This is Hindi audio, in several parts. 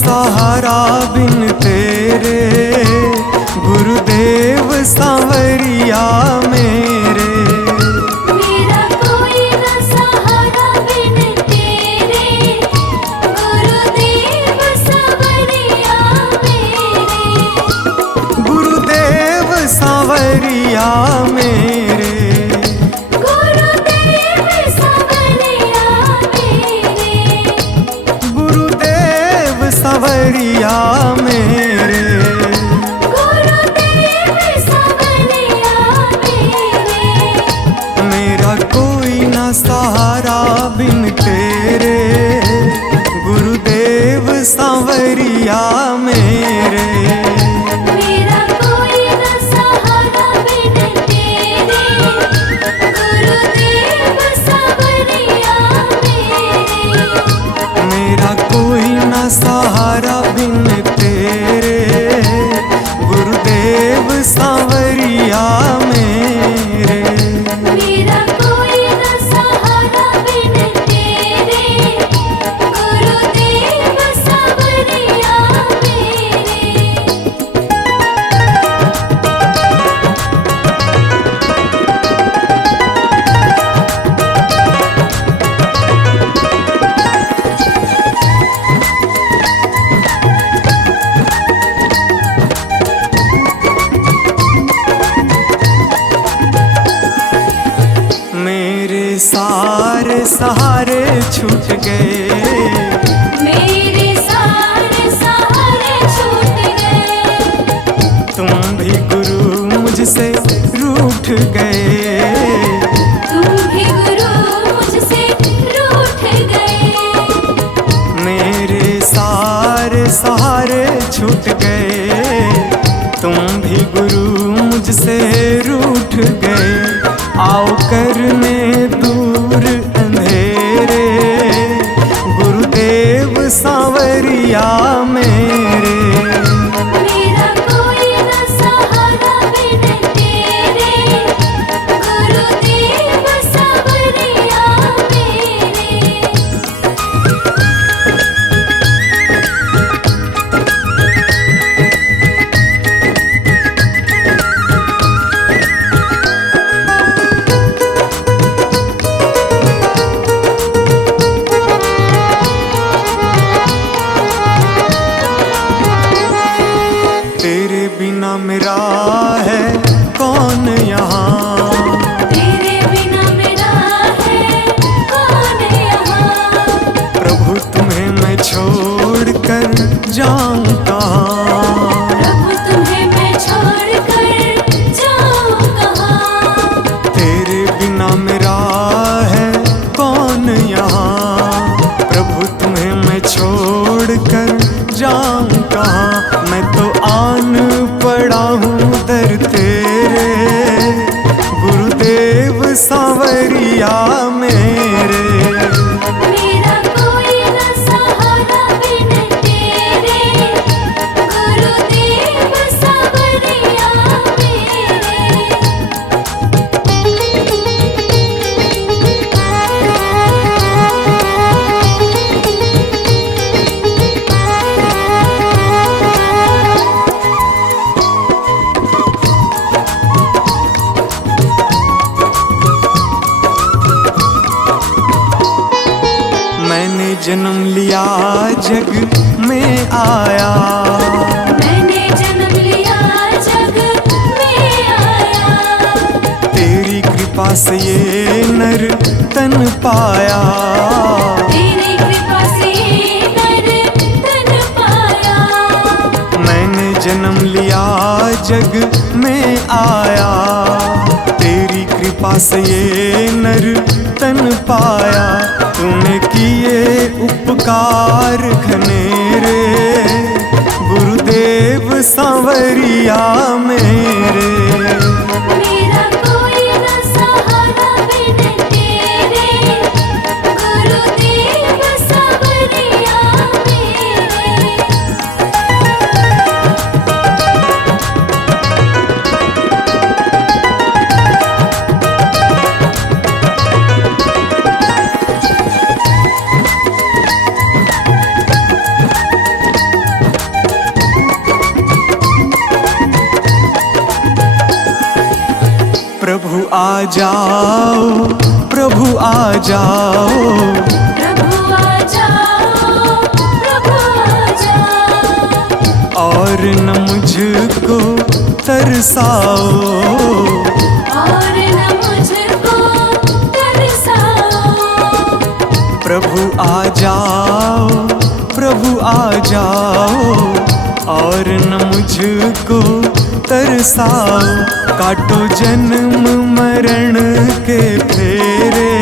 सहारा बिन तेरे, गुरुदेव सांवरिया मेरे। मेरा कोई न सहारा बिन तेरे, गुरुदेव सांवरिया मेरे। गुरुदेव सांवरिया मेरे, गुरुदेव सांवरिया मेरे। गुरुदेव सांवरिया मेरे। गुरुदेव सांवरिया मेरे। मेरा कोई ना सहारा बिन तेरे, गुरुदेव सांवरिया मेरे। मेरा कोई न सहारा बिन तेरे, गुरुदेव सांवरिया मेरे। मेरा कोई ना सहारा बिन तेरे, गुरुदेव सांवरिया मेरे। मेरा कोई न सहारा बिन तेरे, गुरुदेव सांवरिया मेरे। मेरे सारे सहारे छूट गए, मेरे सारे सहारे छूट गए। तुम भी गुरु मुझसे रूठ गए। तुम भी गुरु मुझसे रूठ गए। मेरे सारे सहारे छूट गए, तुम भी गुरु मुझसे रूठ गए। आओ करने दूर अंधेरे, गुरुदेव सांवरिया मेरे। मेरा कोई न सहारा बिन तेरे, गुरुदेव सांवरिया मेरे। तेरे बिना मेरा है कौन यहाँ, तेरे बिना मेरा है कौन यहाँ। प्रभु तुम्हें मैं छोड़ कर जाऊँ कहाँ। प्रभु तुम्हें मैं छोड़ कर जाऊँ कहाँ। तेरे बिना मेरा है कौन यहाँ, प्रभु तुम्हें मैं छोड़ कर जाऊँ कहाँ। मैं तो आन पड़ा हूँ दर तेरे, गुरुदेव सांवरिया मेरे। मेरा कोई न सहारा बिन तेरे, गुरुदेव सांवरिया मेरे। मैंने जन्म लिया जग में आया, मैंने जन्म लिया जग में आया। तेरी कृपा से ये नर तन पाया। तेरी कृपा से नर तन पाया। मैंने जन्म लिया जग में आया, तेरी कृपा से ये नर तन पाया। तूने किए उपकार घनेरे, गुरुदेव सांवरिया मेरे। मेरा कोई न सहारा बिन तेरे, गुरुदेव सांवरिया मेरे। आ जाओ, प्रभु आ जाओ, प्रभु आ जाओ, प्रभु आ जाओ। और न मुझको तरसाओ, और न मुझको तरसाओ। प्रभु आ जाओ, प्रभु आ जाओ, और न मुझको तरसाओ। काटो जन्म मरण के फेरे,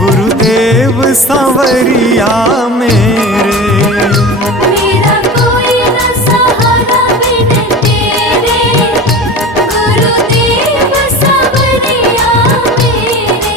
गुरुदेव सांवरिया मेरे। मेरा कोई न सहारा बिन तेरे, गुरुदेव सांवरिया मेरे।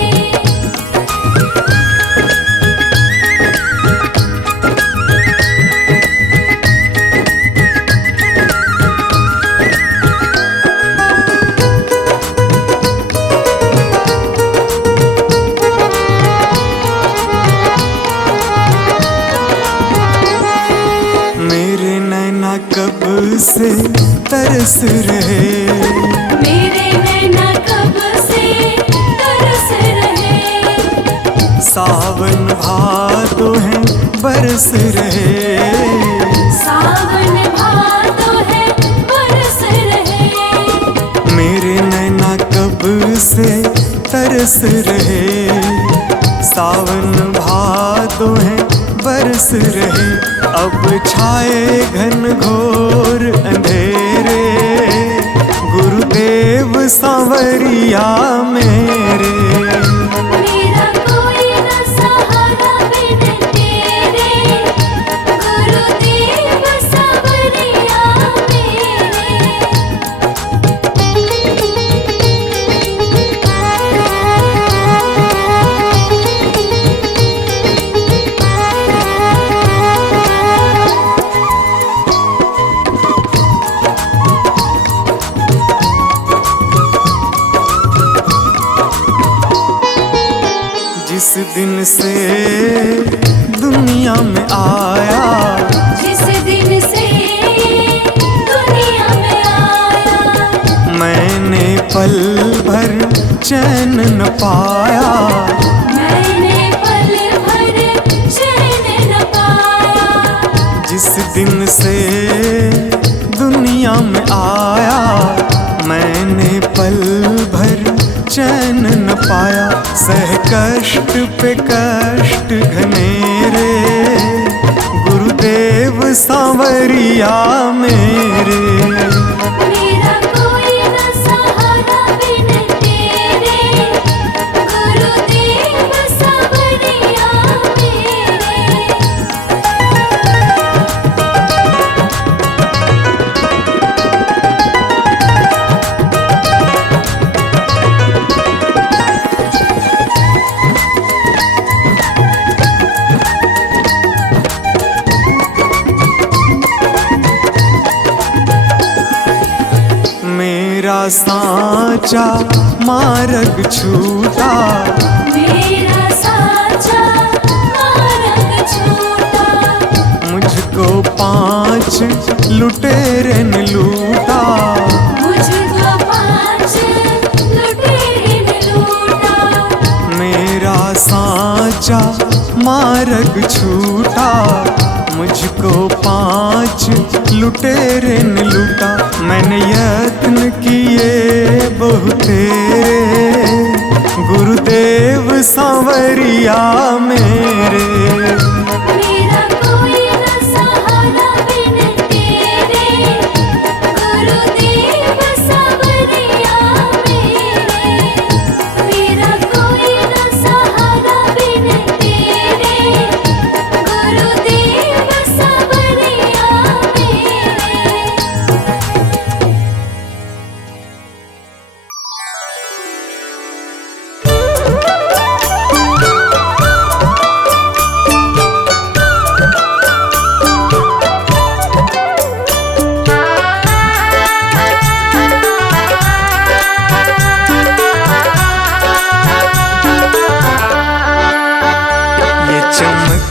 मेरे नैना कब से तरस रहे, मेरे नैना कब से तरस रहे। सावन भादो है बरस रहे, सावन भादो है बरस रहे। मेरे नैना कब से तरस रहे, सावन भादो है बरस रहे। अब छाए घन घोर अंधेरे, गुरुदेव सांवरिया मेरे। मेरा कोई न सहारा बिन तेरे, गुरुदेव सांवरिया जिस दिन से दुनिया में आया, जिस दिन से दुनिया में आया। मैंने पल भर चैन न पाया, मैंने पल भर चैन न पाया। जिस दिन से दुनिया में आया, मैंने पल भर चैन न पाया। सह कष्ट पे कष्ट घनेरे, गुरुदेव सांवरिया मेरे। मेरा कोई न सहारा बिन तेरे, गुरुदेव सांवरिया मेरे। मेरा साचा मार्ग छूटा, मेरा साचा मार्ग छूटा। मुझको 5 लुटेरे ने लूटा, मुझको 5 लुटेरे ने लूटा। मेरा साचा मार्ग छूटा, मुझको 5 लुटेरे ने लूटा। मैंने यत्न किए बहुतेरे, गुरुदेव सांवरिया मेरे। मेरा कोई न सहारा बिन तेरे, गुरुदेव सांवरिया मेरे। मेरा कोई न सहारा बिन तेरे, गुरुदेव सांवरिया मेरे।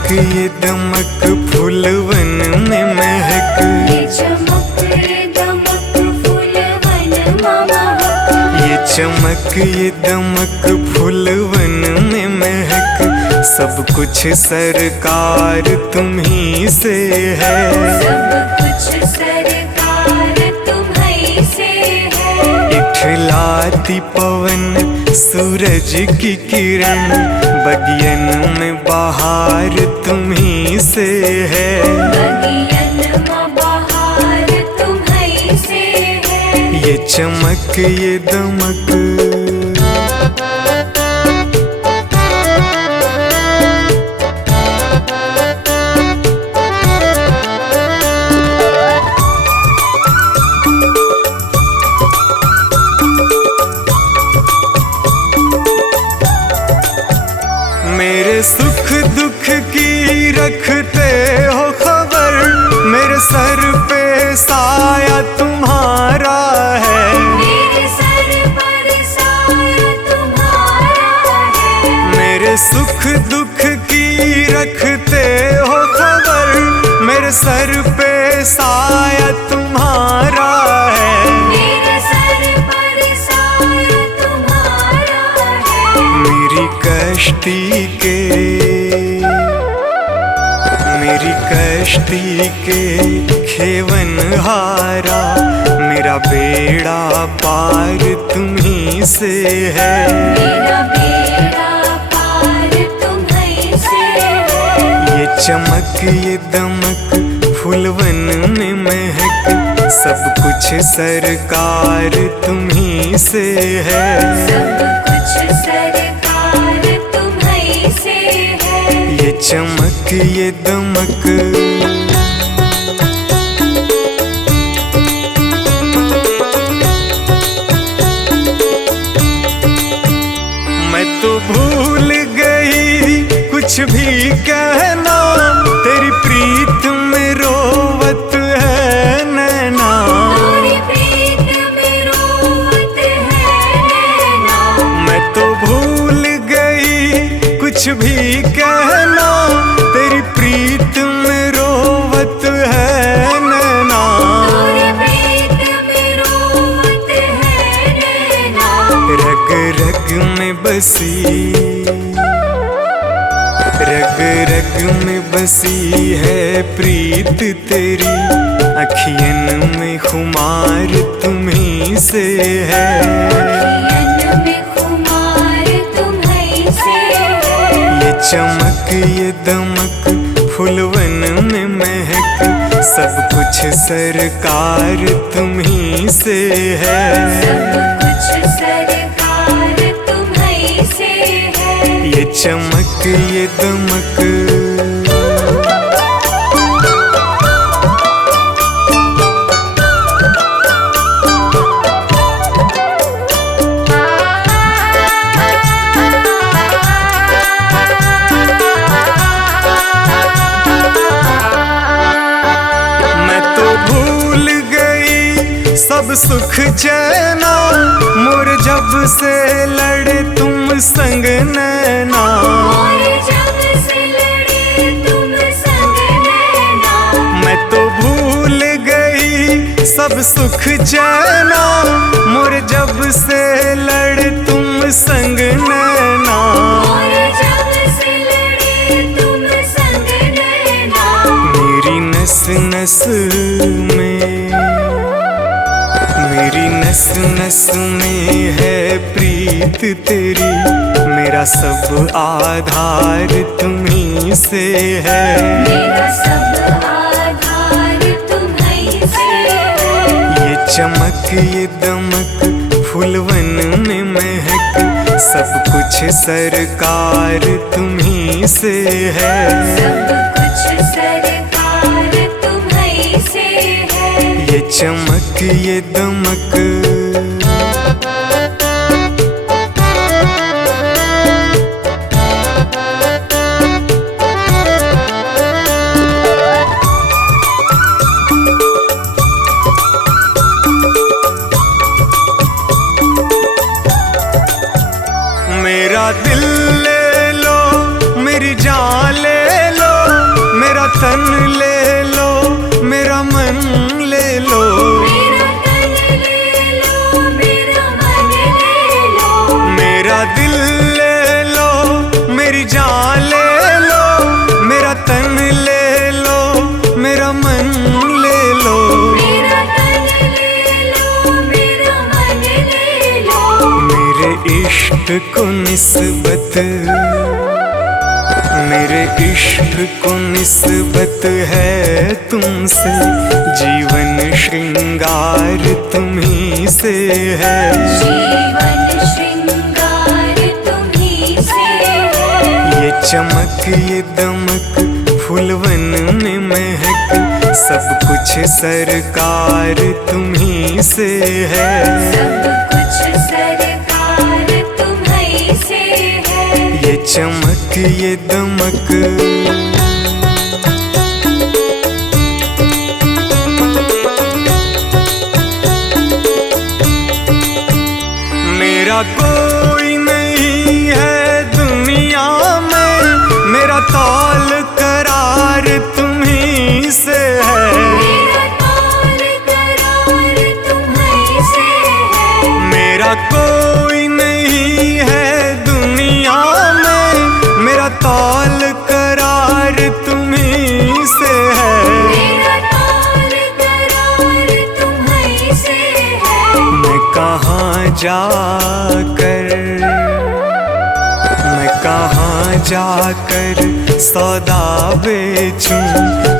ये दमक फूलवन में महक, ये चमक दमक फूलवन में महक। ये चमक ये दमक फूलवन में महक, सब कुछ सरकार तुम्ही से है। सब कुछ सरकार तुम्हीं से है। इठलाती पवन सूरज की किरण, बगियन में बहार तुम्ही से है। बगियन में बहार तुम्हीं से है। ये चमक ये दमक मेरे सुख दुख की रखते हो खबर, मेरे सर पे साया तुम्हारा है। मेरे सर पर साया तुम्हारा है। मेरे सुख दुख की रखते हो खबर, मेरे सर पे साया तुम्हारा है। मेरे सर पर साया तुम्हारा है। मेरी कश्ती के खेवन हारा, मेरा बेड़ा पार तुम्ही से है। मेरा बेड़ा पार तुम्हीं से है। ये चमक ये दमक फूलवन में महक, सब कुछ सरकार तुम्ही से है। सब कुछ सरकार तुम्हीं से है। ये चमक ये दमक मैं तो भूल गई कुछ भी कहना, तेरी प्रीत में रोवत है नैना। तेरी प्रीत में रोवत है नैना। मैं तो भूल गई कुछ भी कहना, तेरी प्रीत में रोवत है नैना। तेरी प्रीत में रोवत है नैना। रग रग में बसी, रग रग में बसी है प्रीत तेरी, अखियन में खुमार तुम्ही से है। अखियन में खुमार तुम्हीं से है। ये चमक ये दमक फूलवन में महक, सब कुछ सरकार तुम्ही से है। सब कुछ सरकार तुम्हीं से है। ये चमक ये दमक मैं तो भूल गई सब सुख चैना, मोर जब से लड़े तुम संग नैना। और जब से लड़े तुम संग नैना। मैं तो भूल गई सब सुख चैना, मोर जब से लड़े तुम संग नैना। और जब से लड़े तुम संग नैना। मेरी नस नस में, मेरी नस नस में है प्रीत तेरी, मेरा सब आधार तुम्ही से है। मेरा सब आधार तुम्हीं से है। ये चमक ये दमक फूलवन में महक, सब कुछ सरकार तुम्ही से है। सब कुछ सरकार तुम्हीं से है। ये चमक ये दमक मेरा दिल ले लो, मेरी जान ले लो, मेरा तन ले लो, मेरा मन ले लो। मेरा तन ले लो, मेरा मन ले इश्क को निस्बत, मेरे इश्क को निस्बत है तुमसे, जीवन श्रृंगार तुम्ही से है। जीवन श्रृंगार तुम्ही से है। ये चमक ये दमक फूलवन में महक, सब कुछ सरकार तुम्ही से है। सब कुछ सरकार तुम्ही से है। ये चमक ये दमक मेरा कोई नहीं है दुनिया में, मेरा तौल करार तुम्ही से है। मेरा तौल करार तुम्ही से है। मेरा कोई नहीं है दुनिया में, मेरा तौल करार तुम्ही से है। मेरा तौल करार तुम्ही से है। मैं कहाँ जाकर सौदा बेचूं,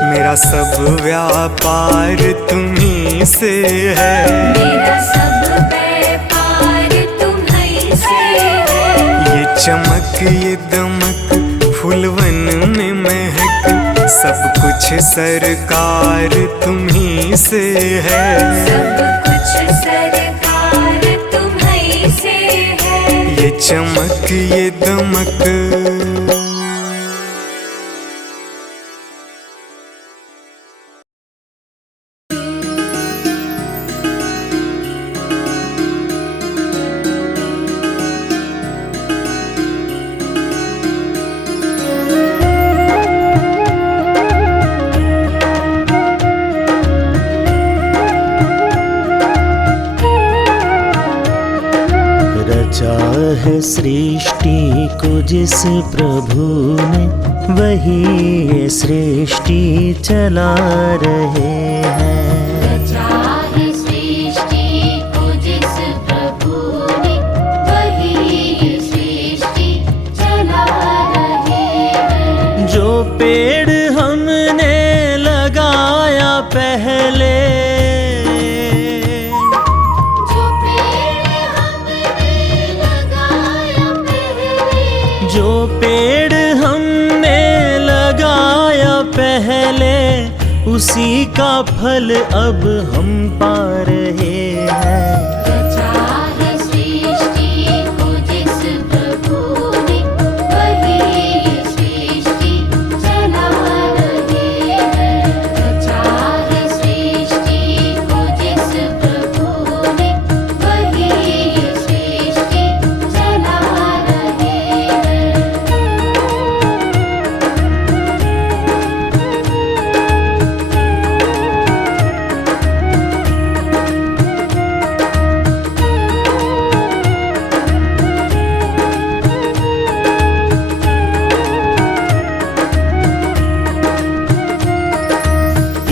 मेरा सब व्यापार तुम्ही से है। मेरा सब व्यापार तुम्ही से है। ये चमक ये दमक फूलवन में महक, सब कुछ सरकार तुम्ही से है। सब कुछ सरकार तुम्ही से है। ये चमक ये दमक रचा है सृष्टि को जिस प्रभु ने, वही ये सृष्टि चला रहे हैं। रचा है सृष्टि को जिस प्रभु ने, वही ये सृष्टि चला रहे हैं। जो पेड़ हमने लगाया पहले, जो पेड़ हमने लगाया पहले, उसी का फल अब हम पा रहे हैं। रचा है सृष्टि को जिस प्रभु ने, वही ये सृष्टि चला रहे हैं। रचा है सृष्टि को जिस प्रभु ने, वही ये सृष्टि चला रहे हैं।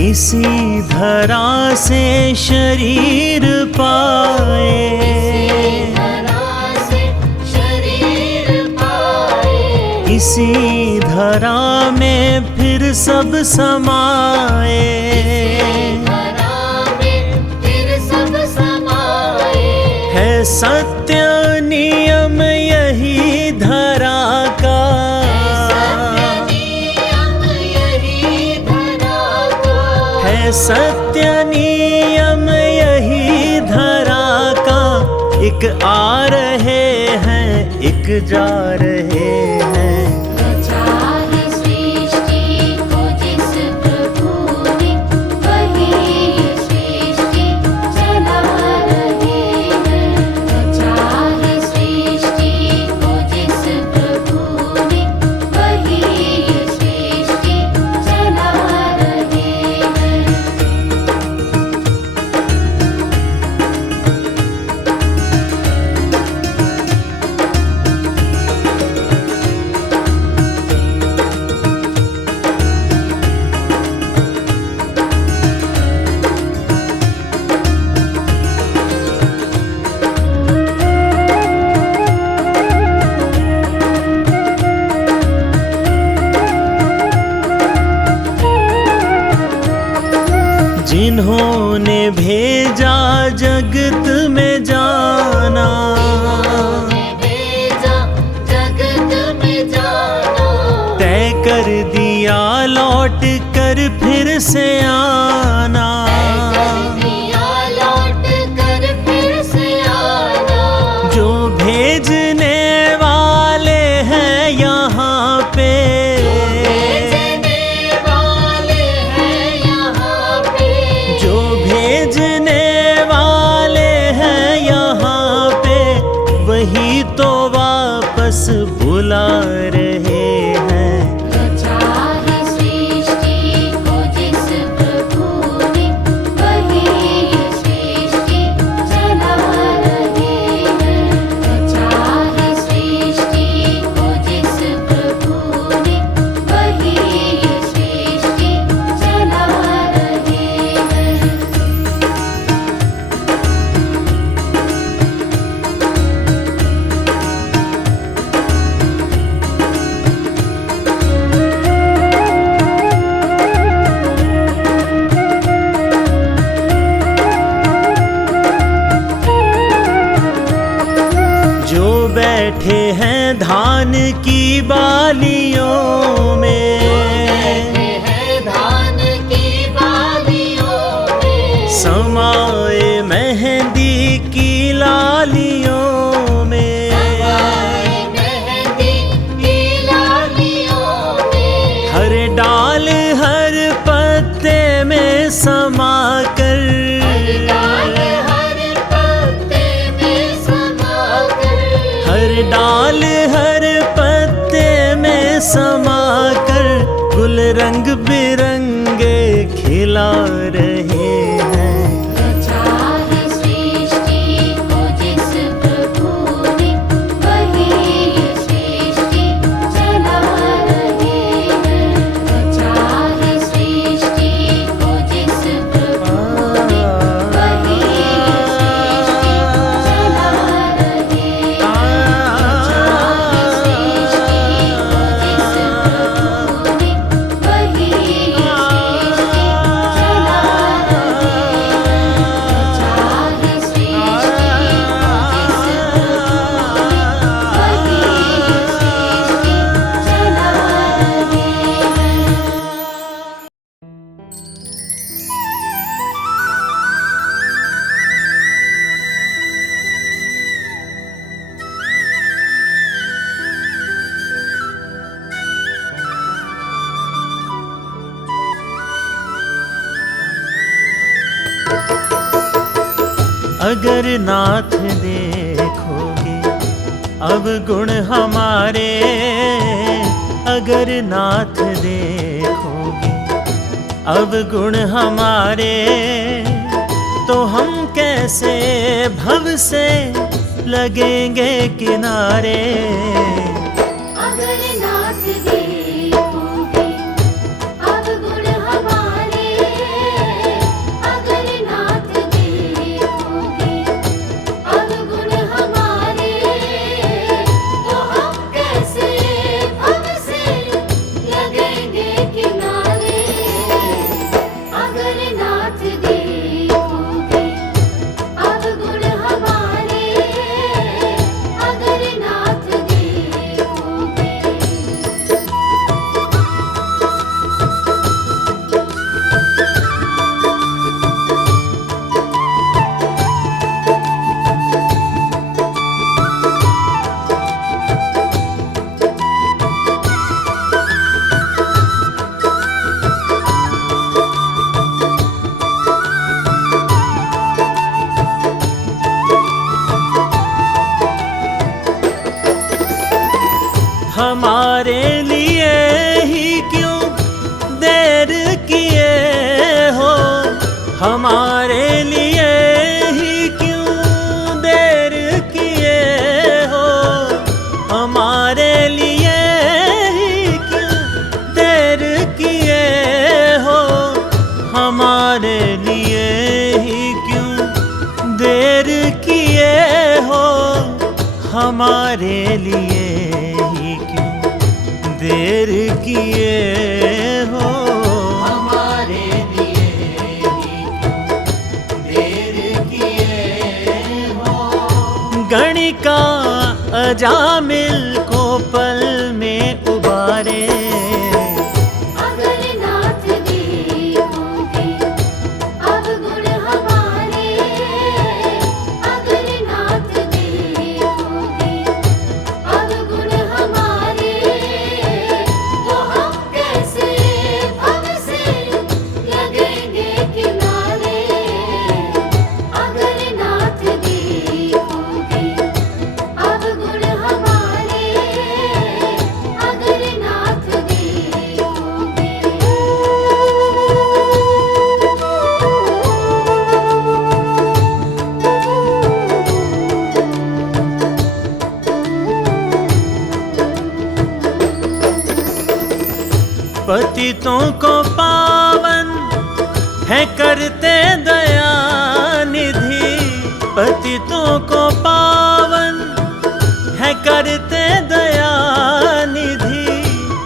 इसी धरा से शरीर पाए, इसी धरा में फिर सब समाए। है सत्य नियम यही धरा का, है सत्य नियम यही धरा का। एक आ रहे हैं एक जा रहे हैं। रचा है सृष्टि को जिस प्रभु ने, वही ये सृष्टि चला रहे हैं। रचा है सृष्टि को जिस प्रभु ने, वही ये सृष्टि चला रहे हैं। जिन्होंने भेजा जगत में जाना, भेजा जगत में जाना, तय कर दिया लौट कर फिर से आना। दिया लौट कर फिर से आना, जो भेजने वाले हैं यहाँ पे, भेजने वाले हैं यहाँ पे, जो भेजने वाले हैं यहाँ पे, वही तो वापस बुला रहे हैं। रचा है सृष्टि को जिस प्रभु ने, वही सृष्टि चला रहे हैं। रचा है सृष्टि को जिस प्रभु ने, वही सृष्टि चला रहे हैं। जो बैठे हैं धान की बालियों में, है धान की बालियों में, समाए मेहंदी की लालियों में, मेहंदी की लालियों में, हर डाल हर पत्ते में समा कर, डाल हर पत्ते में समा कर, हर डाल हर पत्ते में समा कर, गुल रंग बिरंगे खिला रहे हैं। रचा है सृष्टि को जिस प्रभु ने, वही सृष्टि चला रहे हैं। रचा है सृष्टि को जिस प्रभु ने, वही सृष्टि चला रहे हैं। रचा है सृष्टि को जिस प्रभु ने, वही सृष्टि चला रहे हैं। रचा है सृष्टि को जिस प्रभु ने, वही सृष्टि चला रहे हैं। अगर नाथ देखोगे अब गुण हमारे, अगर नाथ देखोगे अब गुण हमारे, तो हम कैसे भव से लगेंगे किनारे। अगर नाथ देखोगे अब गुण हमारे, अगर नाथ देखोगे अब गुण हमारे, तो हम कैसे भव से लगेंगे किनारे। अगर नाथ देखोगे अब गुण हमारे, अगर नाथ देखोगे। हमारे लिए ही क्यों देर किए हो, हमारे लिए ही क्यों देर किए हो, हमारे लिए ही क्यों देर किए हो, हमारे लिए ही क्यों देर किए हो, हमारे लिए ही क्यों देर किए हो, हमारे लिए ही गणिका अजामिल को पल में उबारे। अगर नाथ देखोगे अवगुण हमारे, अगर नाथ देखोगे अवगुण हमारे, तो हम कैसे भव से लगेंगे किनारे। अगर नाथ देखोगे अवगुण हमारे, अगर नाथ देखोगे। पतितों को पावन है करते दया निधि, पतितों को पावन है करते दया निधि,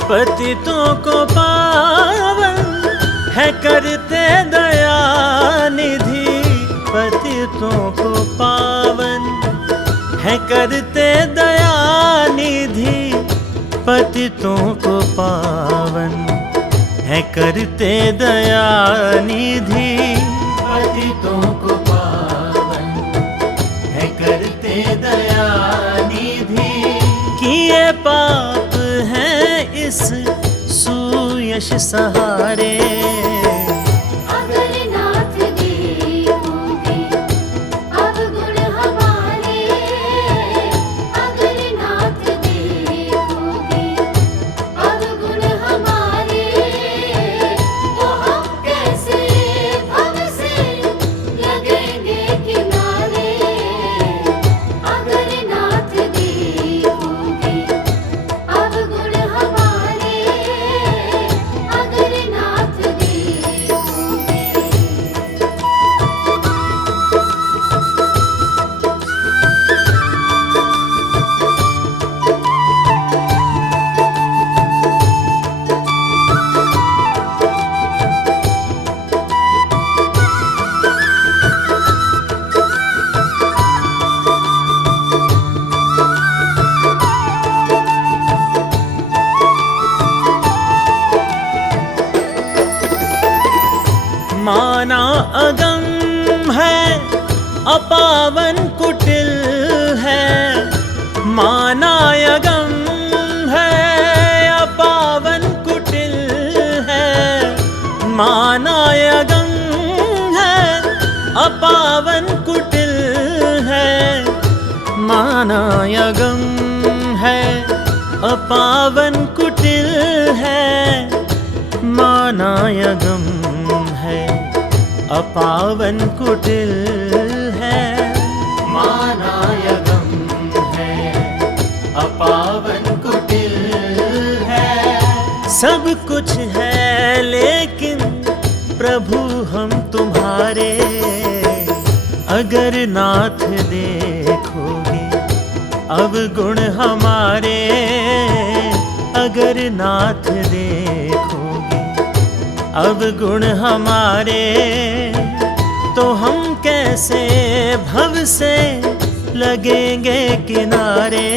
पतितों को पावन है करते दया निधि, पतितों को पावन है करते दया निधि, पतितों को पावन है करते दया निधि, पतितों को पावन है करते दया निधि। किए पाप हैं इस सुयश सहारे। अगर नाथ देखोगे अवगुण हमारे, अगर नाथ देखोगे अवगुण हमारे, तो हम कैसे भव से लगेंगे किनारे। अगर नाथ देखोगे अवगुण हमारे, अगर नाथ देखोगे। माना अगम है अपावन कुटिल है, माना अगम है अपावन कुटिल है, माना अगम है अपावन कुटिल है, माना अगम है अपावन कुटिल है, माना अगम है अपावन कुटिल है, माना अगम है अपावन कुटिल है। सब कुछ है लेकिन प्रभु हम तुम्हारे, अगर नाथ देखोगे अवगुण हमारे, अगर नाथ देखोगे अवगुण हमारे, तो हम कैसे भव से लगेंगे किनारे।